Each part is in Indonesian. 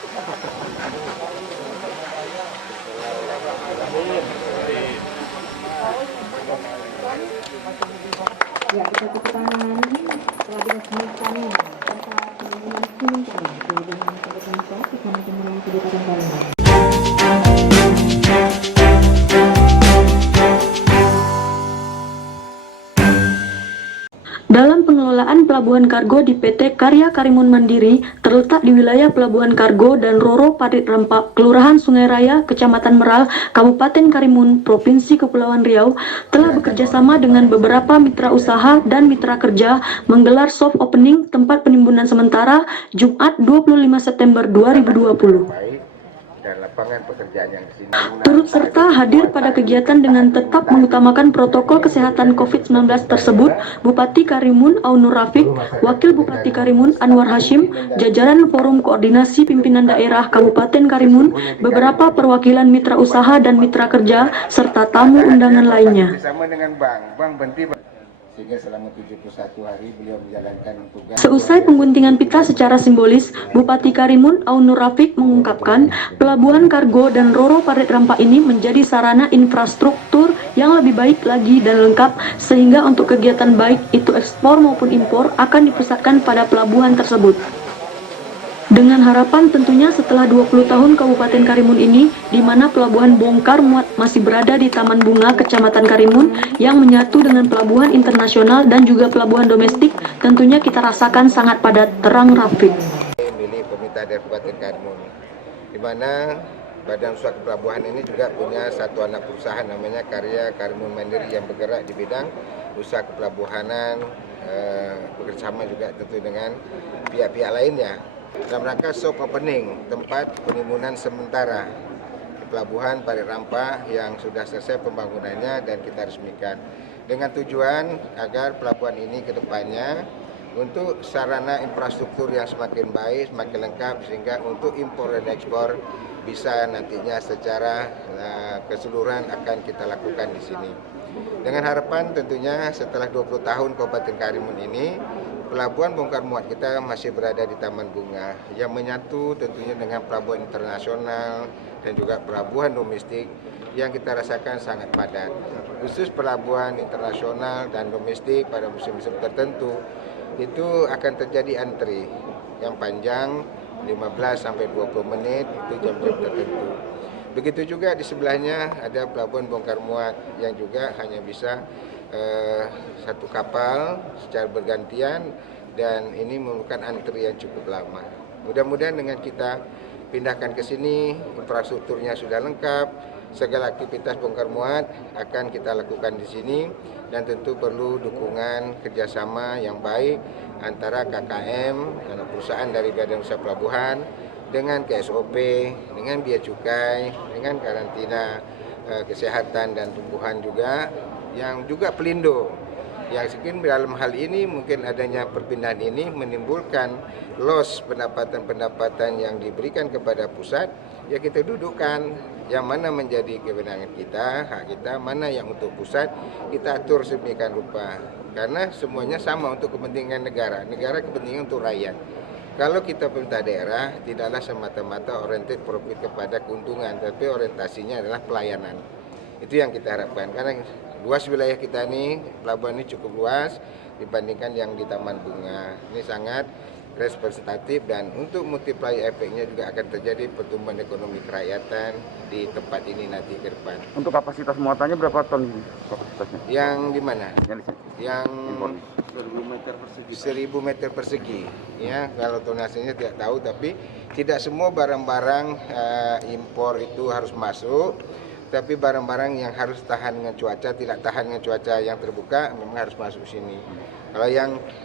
Ya, kita tepuk tangan telah diresmikan serta diresmikan dengan Kabupaten Kecamatan Merau Kabupaten Palembang. Dalam pengelolaan pelabuhan kargo di PT Karya Karimun Mandiri terletak di wilayah Pelabuhan Kargo dan Roro Parit Rempak, Kelurahan Sungai Raya, Kecamatan Meral, Kabupaten Karimun, Provinsi Kepulauan Riau, telah bekerjasama dengan beberapa mitra usaha dan mitra kerja menggelar soft opening tempat penimbunan sementara Jumat 25 September 2020. Dan lapangan pekerjaan yang di sini. Turut serta hadir pada kegiatan dengan tetap mengutamakan protokol kesehatan COVID-19 tersebut, Bupati Karimun Aunur Rafiq, Wakil Bupati Karimun Anwar Hashim, jajaran Forum Koordinasi Pimpinan Daerah Kabupaten Karimun, beberapa perwakilan mitra usaha dan mitra kerja, serta tamu undangan lainnya. Bersama dengan Bang Benti. Sehingga selama 71 hari beliau menjalankan tugas. Seusai pengguntingan pita secara simbolis, Bupati Karimun Aunur Rafiq mengungkapkan pelabuhan kargo dan Roro Parit Rempak ini menjadi sarana infrastruktur yang lebih baik lagi dan lengkap, sehingga untuk kegiatan baik itu ekspor maupun impor akan dipusatkan pada pelabuhan tersebut. Dengan harapan tentunya setelah 20 tahun Kabupaten Karimun ini, di mana pelabuhan bongkar muat masih berada di Taman Bunga Kecamatan Karimun yang menyatu dengan pelabuhan internasional dan juga pelabuhan domestik, tentunya kita rasakan sangat padat, terang Rafiq. Milik pemerintah dari Kabupaten Karimun, di mana Badan Usaha Pelabuhan ini juga punya satu anak perusahaan namanya Karya Karimun Mandiri yang bergerak di bidang usaha kepelabuhanan, bekerjasama juga tentu dengan pihak-pihak lainnya. Dalam rangka soft opening tempat penimbunan sementara di Pelabuhan Parit Rempak yang sudah selesai pembangunannya dan kita resmikan dengan tujuan agar pelabuhan ini ke depannya untuk sarana infrastruktur yang semakin baik, semakin lengkap, sehingga untuk impor dan ekspor bisa nantinya secara keseluruhan akan kita lakukan di sini. Dengan harapan tentunya setelah 20 tahun Kabupaten Karimun ini, pelabuhan bongkar muat kita masih berada di Taman Bunga yang menyatu tentunya dengan pelabuhan internasional dan juga pelabuhan domestik yang kita rasakan sangat padat. Khusus pelabuhan internasional dan domestik pada musim-musim tertentu itu akan terjadi antri yang panjang 15 sampai 20 menit itu jam-jam tertentu. Begitu juga di sebelahnya ada pelabuhan bongkar muat yang juga hanya bisa satu kapal secara bergantian dan ini memerlukan antrian cukup lama. Mudah-mudahan dengan kita pindahkan ke sini, infrastrukturnya sudah lengkap, segala aktivitas bongkar muat akan kita lakukan di sini dan tentu perlu dukungan kerjasama yang baik antara KKM, anak perusahaan dari Badan Usaha Pelabuhan, dengan KSOP, dengan Bea Cukai, dengan karantina kesehatan dan tumbuhan juga, yang juga Pelindo. Yang mungkin dalam hal ini mungkin adanya perpindahan ini menimbulkan loss pendapatan-pendapatan yang diberikan kepada pusat, ya kita dudukkan yang mana menjadi kewenangan kita, hak kita, mana yang untuk pusat kita atur sedemikian rupa. Karena semuanya sama untuk kepentingan negara kepentingan untuk rakyat. Kalau kita pemerintah daerah tidaklah semata-mata oriented profit kepada keuntungan, tapi orientasinya adalah pelayanan. Itu yang kita harapkan, karena luas wilayah kita ini, pelabuhan ini cukup luas dibandingkan yang di Taman Bunga. Ini sangat representatif dan untuk multiplier efeknya juga akan terjadi pertumbuhan ekonomi kerakyatan di tempat ini nanti ke depan. Untuk kapasitas muatannya berapa ton ini kapasitasnya? Yang di mana? Yang 1000 meter persegi. Ya, kalau tonasenya tidak tahu, tapi tidak semua barang-barang impor itu harus masuk. Tapi barang-barang yang harus tahan dengan cuaca, tidak tahan dengan cuaca yang terbuka, memang harus masuk sini. Kalau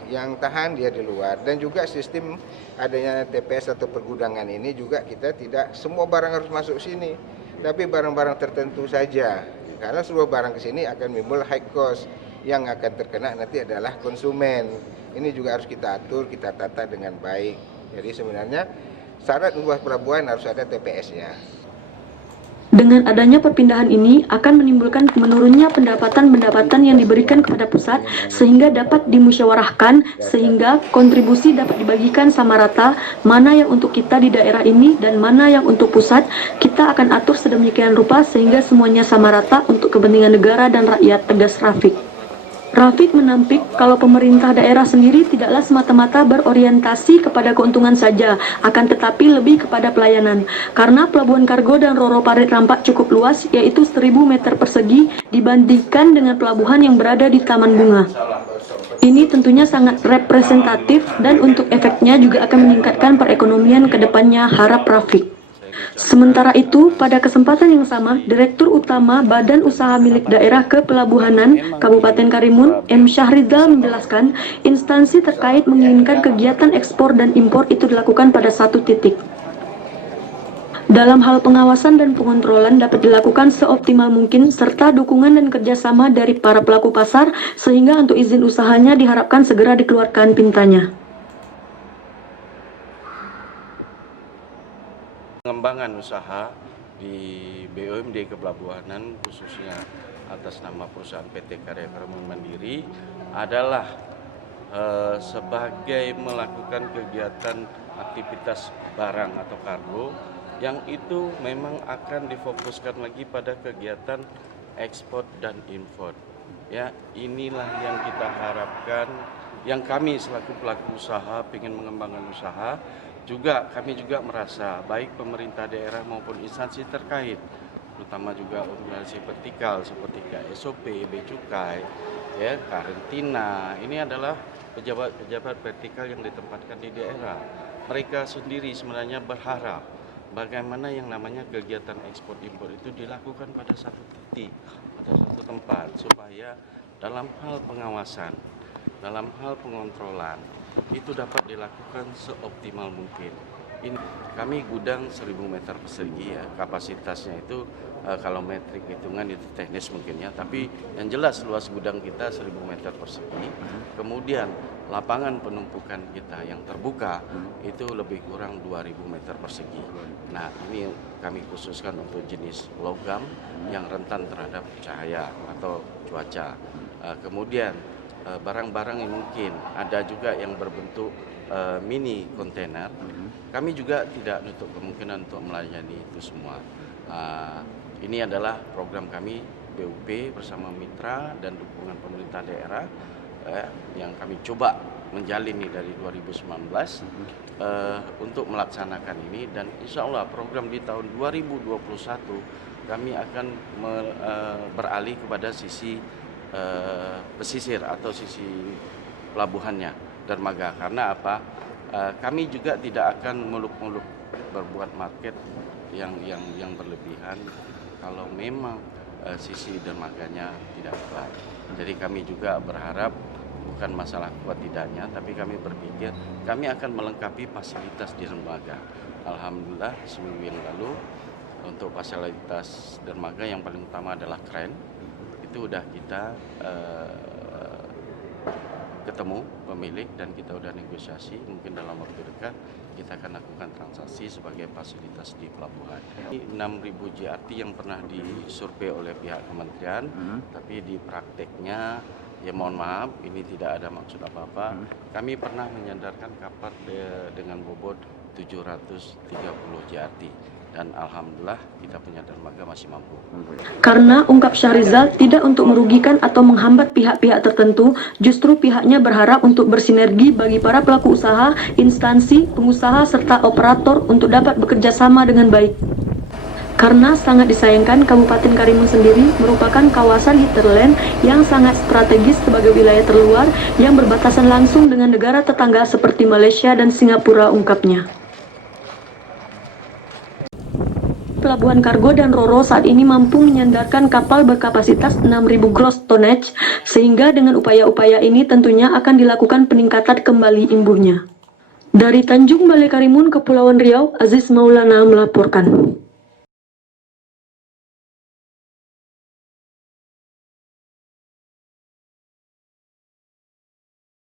yang tahan dia di luar. Dan juga sistem adanya TPS atau pergudangan ini juga kita tidak semua barang harus masuk sini. Tapi barang-barang tertentu saja. Karena semua barang ke sini akan timbul high cost. Yang akan terkena nanti adalah konsumen. Ini juga harus kita atur, kita tata dengan baik. Jadi sebenarnya syarat luas pelabuhan harus ada TPS-nya. Dengan adanya perpindahan ini akan menimbulkan menurunnya pendapatan-pendapatan yang diberikan kepada pusat sehingga dapat dimusyawarahkan sehingga kontribusi dapat dibagikan sama rata, mana yang untuk kita di daerah ini dan mana yang untuk pusat. Kita akan atur sedemikian rupa sehingga semuanya sama rata untuk kepentingan negara dan rakyat, tegas Rafiq. Rafiq menampik kalau pemerintah daerah sendiri tidaklah semata-mata berorientasi kepada keuntungan saja, akan tetapi lebih kepada pelayanan. Karena pelabuhan kargo dan Roro Parit Rampak cukup luas, yaitu 1000 meter persegi dibandingkan dengan pelabuhan yang berada di Taman Bunga. Ini tentunya sangat representatif dan untuk efeknya juga akan meningkatkan perekonomian ke depannya, harap Rafiq. Sementara itu, pada kesempatan yang sama, Direktur Utama Badan Usaha Milik Daerah Kepelabuhanan Kabupaten Karimun, M. Syahrizal menjelaskan, instansi terkait menginginkan kegiatan ekspor dan impor itu dilakukan pada satu titik. Dalam hal pengawasan dan pengontrolan dapat dilakukan seoptimal mungkin serta dukungan dan kerjasama dari para pelaku pasar sehingga untuk izin usahanya diharapkan segera dikeluarkan pintanya. Pengembangan usaha di BUMD Kepelabuhanan khususnya atas nama perusahaan PT Karya Karimun Mandiri adalah sebagai melakukan kegiatan aktivitas barang atau kargo yang itu memang akan difokuskan lagi pada kegiatan ekspor dan impor. Ya, inilah yang kita harapkan, yang kami selaku pelaku usaha ingin mengembangkan usaha. Kami juga merasa baik pemerintah daerah maupun instansi terkait, terutama juga organisasi vertikal seperti KSOP, Bea Cukai, ya, karantina. Ini adalah pejabat-pejabat vertikal yang ditempatkan di daerah. Mereka sendiri sebenarnya berharap bagaimana yang namanya kegiatan ekspor impor itu dilakukan pada satu titik atau satu tempat supaya dalam hal pengawasan, dalam hal pengontrolan itu dapat dilakukan seoptimal mungkin. Ini kami gudang 1000 meter persegi ya, kapasitasnya itu kalau metrik hitungan itu teknis mungkin ya, tapi yang jelas luas gudang kita 1000 meter persegi. Kemudian lapangan penumpukan kita yang terbuka itu lebih kurang 2000 meter persegi. Nah, ini kami khususkan untuk jenis logam yang rentan terhadap cahaya atau cuaca. Kemudian barang-barang yang mungkin ada juga yang berbentuk mini kontainer. Kami juga tidak menutup kemungkinan untuk melayani itu semua. Ini adalah program kami BUP bersama mitra dan dukungan pemerintah daerah yang kami coba menjalani dari 2019 untuk melaksanakan ini, dan insya Allah program di tahun 2021 kami akan beralih kepada sisi pesisir atau sisi pelabuhannya dermaga. Karena apa? Kami juga tidak akan muluk-muluk berbuat market yang berlebihan kalau memang sisi dermaganya tidak kuat. Jadi kami juga berharap bukan masalah kuat tidaknya, tapi kami berpikir kami akan melengkapi fasilitas di dermaga. Alhamdulillah seminggu yang lalu untuk fasilitas dermaga yang paling utama adalah kren. Itu udah kita ketemu pemilik dan kita udah negosiasi, mungkin dalam waktu dekat kita akan lakukan transaksi sebagai fasilitas di pelabuhan. 6.000 JRT yang pernah disurvei oleh pihak kementerian, tapi di prakteknya ya mohon maaf, ini tidak ada maksud apa-apa. Kami pernah menyandarkan kapal dengan bobot 730 JRT. Dan alhamdulillah kita punya dermaga masih mampu. Karena ungkap Syahrizal tidak untuk merugikan atau menghambat pihak-pihak tertentu, justru pihaknya berharap untuk bersinergi bagi para pelaku usaha, instansi, pengusaha, serta operator untuk dapat bekerja sama dengan baik. Karena sangat disayangkan Kabupaten Karimun sendiri merupakan kawasan hinterland yang sangat strategis sebagai wilayah terluar yang berbatasan langsung dengan negara tetangga seperti Malaysia dan Singapura, ungkapnya. Pelabuhan kargo dan Roro saat ini mampu menyandarkan kapal berkapasitas 6.000 gross tonnage, sehingga dengan upaya-upaya ini tentunya akan dilakukan peningkatan kembali imbuhnya. Dari Tanjung Balai Karimun, Kepulauan Riau, Aziz Maulana melaporkan.